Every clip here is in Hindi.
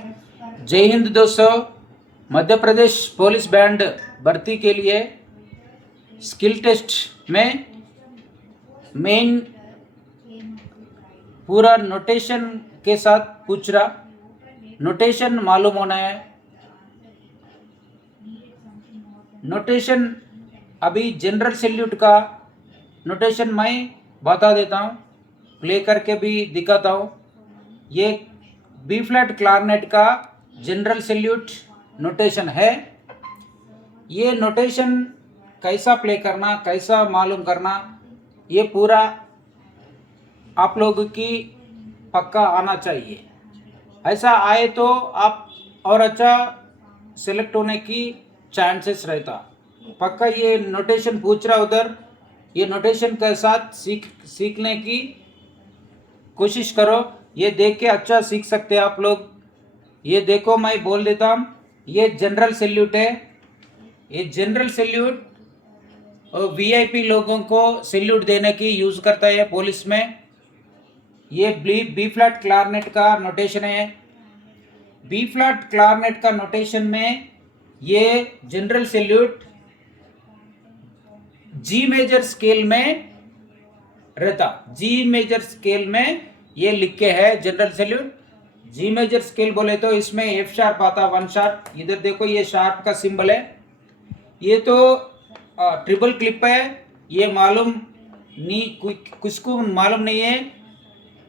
जय हिंद दोस्तों। मध्य प्रदेश पुलिस बैंड भर्ती के लिए स्किल टेस्ट में मेन पूरा नोटेशन के साथ पूछ रहा। नोटेशन मालूम होना है। नोटेशन अभी जनरल सैल्यूट का नोटेशन मैं बता देता हूँ, प्ले करके भी दिखाता हूँ। ये बी फ्लैट क्लारनेट का जनरल सैल्यूट नोटेशन है। ये नोटेशन कैसा प्ले करना, कैसा मालूम करना, ये पूरा आप लोगों की पक्का आना चाहिए। ऐसा आए तो आप और अच्छा सिलेक्ट होने की चांसेस रहता। पक्का ये नोटेशन पूछ रहा उधर, ये नोटेशन के साथ सीखने की कोशिश करो। ये देख के अच्छा सीख सकते हैं आप लोग। ये देखो, मैं बोल देता हूँ, ये जनरल सैल्यूट है। ये जनरल सैल्यूट वीआईपी लोगों को सैल्यूट देने की यूज करता है पुलिस में। ये बी फ्लैट क्लारनेट का नोटेशन है। बी फ्लैट क्लारनेट का नोटेशन में ये general salute G major scale में रहता। जी मेजर स्केल में ये लिख के है general salute. G major scale बोले तो इसमें एफ शार्प आता, वन शार्प। इधर देखो, ये शार्प का सिंबल है। ये तो ट्रिपल क्लिप है। ये मालूम नहीं, कुछ को मालूम नहीं है,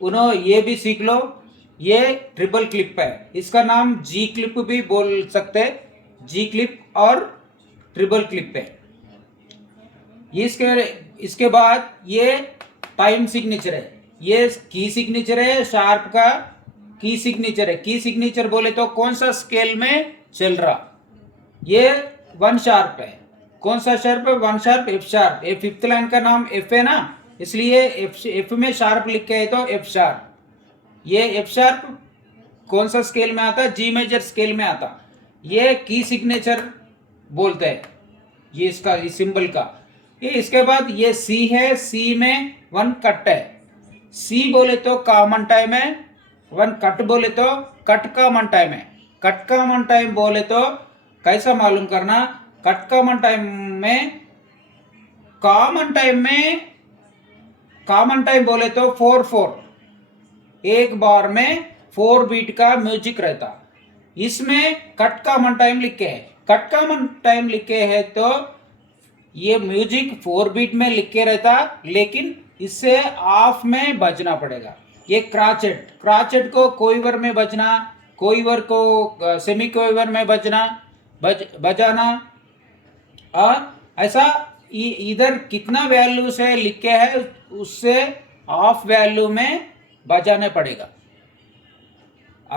उन्होंने ये भी सीख लो। ये ट्रिपल क्लिप है, इसका नाम जी क्लिप भी बोल सकते। जी क्लिप और ट्रिपल क्लिप है। इसके बाद ये टाइम सिग्नेचर है। ये की सिग्नेचर है, शार्प का की सिग्नेचर है। की सिग्नेचर बोले तो कौन सा स्केल में चल रहा, ये वन शार्प है। कौन सा शार्प है? One sharp, F sharp. ये फिफ्थ लाइन का नाम एफ है ना, इसलिए एफ में शार्प लिखे है तो एफ शार्प। ये एफ शार्प कौन सा स्केल में आता? जी मेजर स्केल में आता। ये की सिग्नेचर बोलते हैं, ये इसका, इस सिंबल का। ये इसके बाद ये सी है। सी में वन कट है। सी बोले तो कॉमन टाइम है। वन कट बोले तो कट कॉमन टाइम है। कट कॉमन टाइम बोले तो कैसा मालूम करना? कट कॉमन टाइम में, कॉमन टाइम बोले तो 4/4, एक बार में 4 बीट का म्यूजिक रहता। इसमें कट कॉमन टाइम लिखे है। कट कॉमन टाइम लिखे है तो ये म्यूजिक 4 बीट में लिखे रहता, लेकिन इससे ऑफ में बजना पड़ेगा। ये क्राचेट को कोइवर में बजना, कोइवर को सेमी कोइवर में बजाना। ऐसा इधर कितना वैल्यू से लिखे है उससे ऑफ वैल्यू में बजाने पड़ेगा।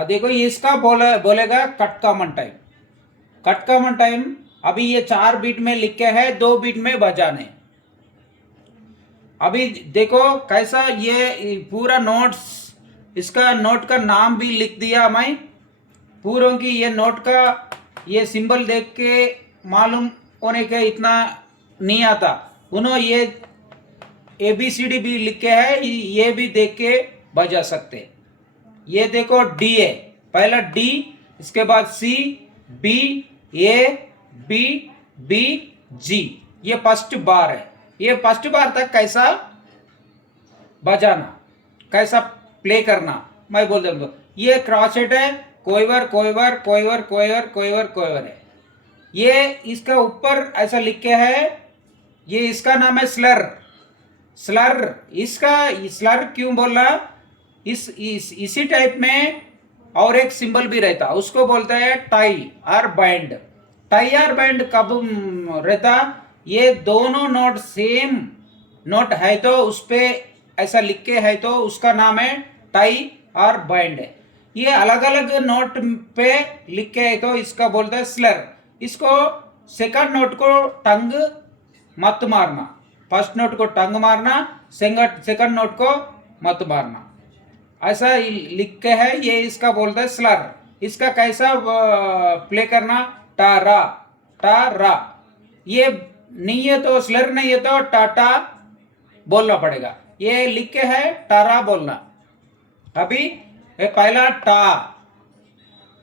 देखो, इसका बोलेगा cut common time. Cut common time अभी ये 4 बीट में लिखे है, 2 बीट में बजाने। अभी देखो कैसा ये पूरा नोट्स, इसका नोट का नाम भी लिख दिया मैं पूरों की। ये नोट का ये सिंबल देख के मालूम होने के इतना नहीं आता। उन्होंने ये ABCD भी लिखे है, ये भी देख के बजा सकते। ये देखो डी है, पहला डी, इसके बाद सी, B, A, B, B, G. ये फर्स्ट बार है। ये फर्स्ट बार तक कैसा बजाना, कैसा प्ले करना, मैं बोल दूंगा। ये क्रॉचेट है, कोइवर कोइवर कोइवर कोइवर कोइवर कोइवर है। ये इसका ऊपर ऐसा लिख के है, ये इसका नाम है स्लर। इसका स्लर क्यों बोला? इसी टाइप में और एक सिंबल भी रहता, उसको बोलते हैं टाई और बाइंड। टाई और बाइंड कब रहता? ये दोनों नोट सेम नोट है तो उस पे ऐसा लिख के है तो उसका नाम है टाई और बाइंड है। ये अलग अलग नोट पे लिख के है तो इसका बोलते हैं स्लर। इसको सेकंड नोट को टंग मत मारना, फर्स्ट नोट को टंग मारना, सेकंड नोट को मत मारना, ऐसा लिख के है। ये इसका बोलता है स्लर। इसका कैसा प्ले करना? टारा टारा। ये नहीं है तो स्लर नहीं है तो टाटा बोलना पड़ेगा। ये लिख के है टारा बोलना। अभी पहला टा,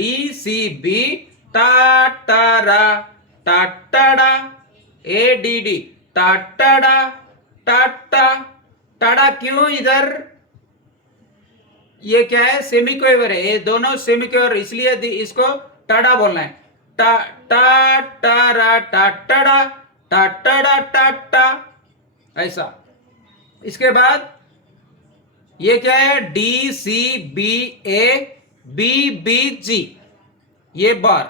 डी सी बी टा टारा टाटाड़ा ए डी डी टाटाड़ा टाटा टाड़ा क्यों इधर ये क्या है सेमिक्वेवर है ये दोनों सेमिक्वेवर इसलिए इसको टाड़ा बोलना है टा टा टारा टाटाड़ा टाटाड़ा टाटा ऐसा। इसके बाद ये क्या है D C B A B B G ये बार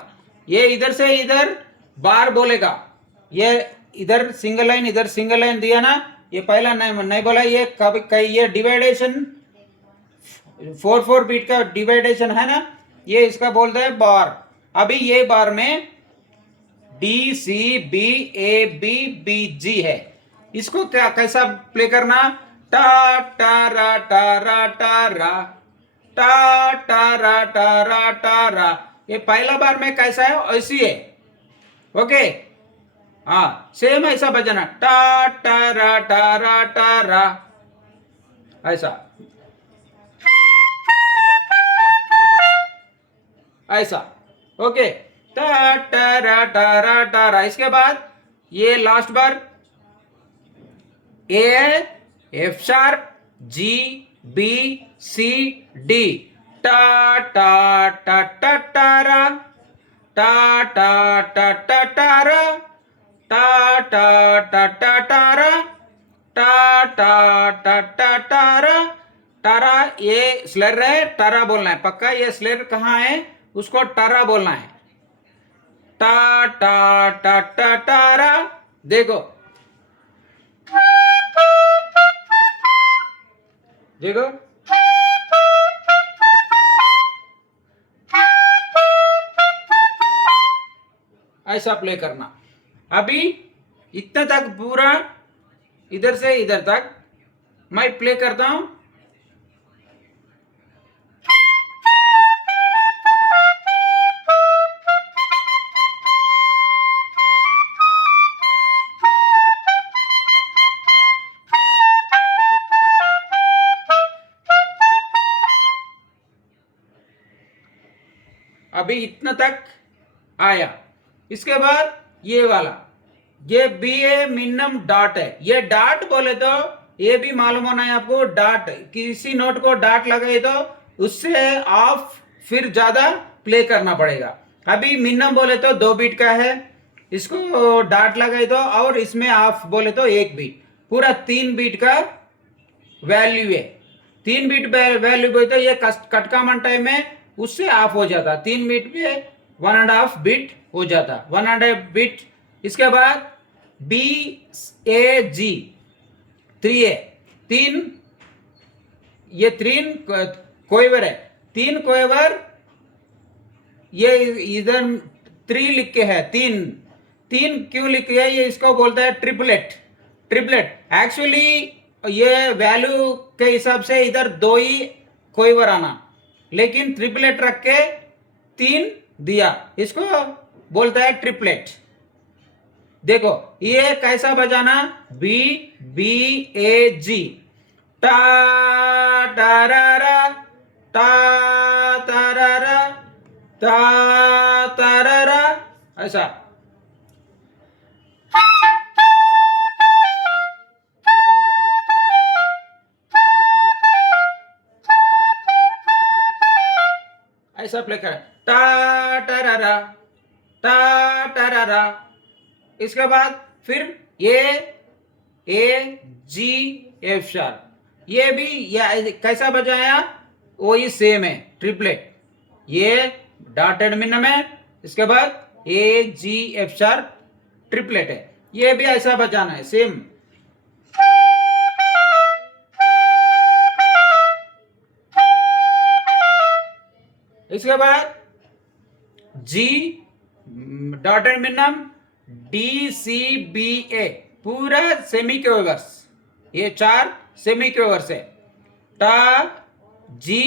ये इधर से इधर बार बोलेगा ये इधर सिंगल लाइन दिया ना ये पहला नहीं बोला ये कभी कहीं ये डिवाइडेशन 4 बीट का डिवाइडेशन है ना ये इसका बोलता है बार। अभी ये बार में D C B A B B G है इसको क्या कैसा प्ले करना टा टारा टारा टारा टा टारा टारा टारा ये पहला बार में कैसा है ऐसी है ओके हाँ सेम ऐसा बजाना टा टारा टारा टारा ऐसा ऐसा ओके टा टारा टारा टारा। इसके बाद ये last bar A F sharp G B C D टा टा टा टा टारा टा टा टा टा टारा टा टा टा टा टारा टा टा टा टा टारा टारा ये स्लेर है टारा बोलना है पक्का ये स्लेर कहाँ है उसको टारा बोलना है टा टा टा टा टारा। देखो देखो ऐसा प्ले करना। अभी इतना तक पूरा इधर से इधर तक मैं प्ले करता हूं अभी इतना तक आया। इसके बाद ये वाला ये बी ए मिनिमम डॉट है ये डॉट बोले तो ये भी मालूम होना है आपको डॉट किसी नोट को डॉट लगाए तो उससे ऑफ फिर ज्यादा प्ले करना पड़ेगा। अभी मिनिमम बोले तो 2 बीट का है इसको डॉट लगाए तो और इसमें ऑफ बोले तो 1 बीट पूरा 3 बीट का वैल्यू है 3 बीट वैल्यू बोले तो ये कटकामन टाइम में उससे ऑफ हो जाता 3 बीट पे 1.5 बीट हो जाता 1.5 बीट। इसके बाद बी ए जी 3 है 3 ये 3 कोएवर है 3 कोएवर ये इधर 3 लिख के है 3 क्यों लिख के है ये इसको बोलता है ट्रिपलेट एक्चुअली ये वैल्यू के हिसाब से इधर 2 ही कोएवर आना लेकिन ट्रिपलेट रख के 3 दिया इसको बोलता है ट्रिपलेट। देखो ये कैसा बजाना बी बी ए जी टा टारारा टा तारारा टा तारारा ऐसा। ऐसा प्ले कर टा टारारा टा टारारा। इसके बाद फिर ए जी एफ शार्प ये भी कैसा बजाया वही सेम है ट्रिपलेट ये डॉटेड मिनिमम है। इसके बाद A G F sharp triplet है ये भी ऐसा बजाना है सेम। इसके बाद G dotted minimum D C B A पूरा सेमी क्वेवर्स ये 4 सेमी क्वेवर्स है टा जी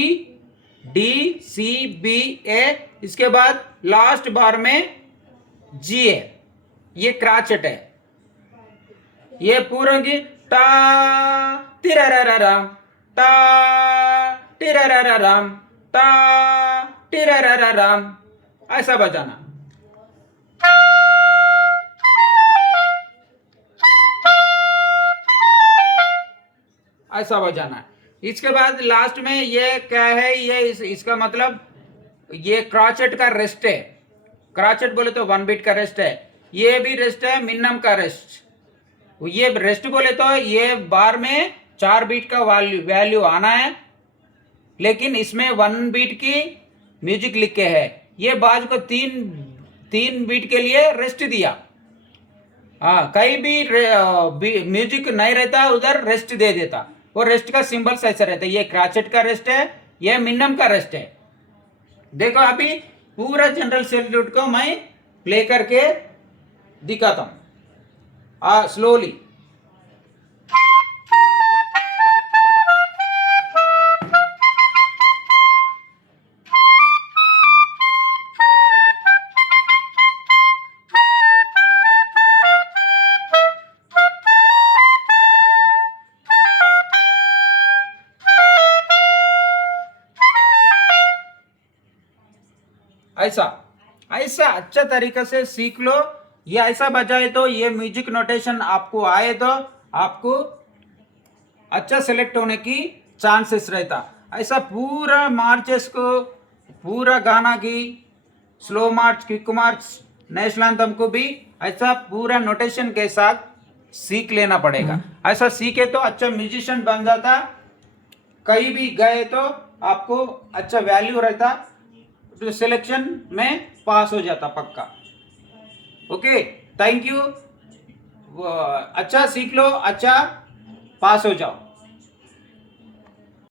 डी सी बी ए। इसके बाद लास्ट बार में जी है ये क्राचट है ये पूरा की टा तिराराराम टा तिराराराम टा टिररररम, ऐसा बजाना। ऐसा बजाना है। इसके बाद लास्ट में ये क्या है, ये इसका मतलब ये क्रॉचेट का रेस्ट है। क्रॉचेट बोले तो 1 बीट का रेस्ट है, ये भी रेस्ट है, मिनिमम का रेस्ट। ये रेस्ट बोले तो ये बार में 4 बीट का वैल्यू आना है, लेकिन इसमें 1 बीट की म्यूजिक लिखे है। ये बाज को 3 बीट के लिए रेस्ट दिया। हाँ, कहीं भी म्यूजिक नहीं रहता उधर रेस्ट दे देता, वो रेस्ट का सिंबल्स ऐसा रहता है। ये क्रॉचेट का रेस्ट है, ये मिनिमम का रेस्ट है। देखो अभी पूरा जनरल सैल्यूट को मैं प्ले करके दिखाता हूं स्लोली। ऐसा ऐसा अच्छा तरीके से सीख लो। ये ऐसा बजाए तो ये म्यूजिक नोटेशन आपको आए तो आपको अच्छा सेलेक्ट होने की चांसेस रहता। ऐसा पूरा मार्चेस को, पूरा गाना की स्लो मार्च, क्विक मार्च, नेशनल एंथम को भी ऐसा पूरा नोटेशन के साथ सीख लेना पड़ेगा। ऐसा सीखे तो अच्छा म्यूजिशियन बन जाता, कहीं भी गए तो आपको अच्छा वैल्यू रहता, तो सिलेक्शन में पास हो जाता पक्का। Okay, thank you. अच्छा सीख लो, अच्छा पास हो जाओ।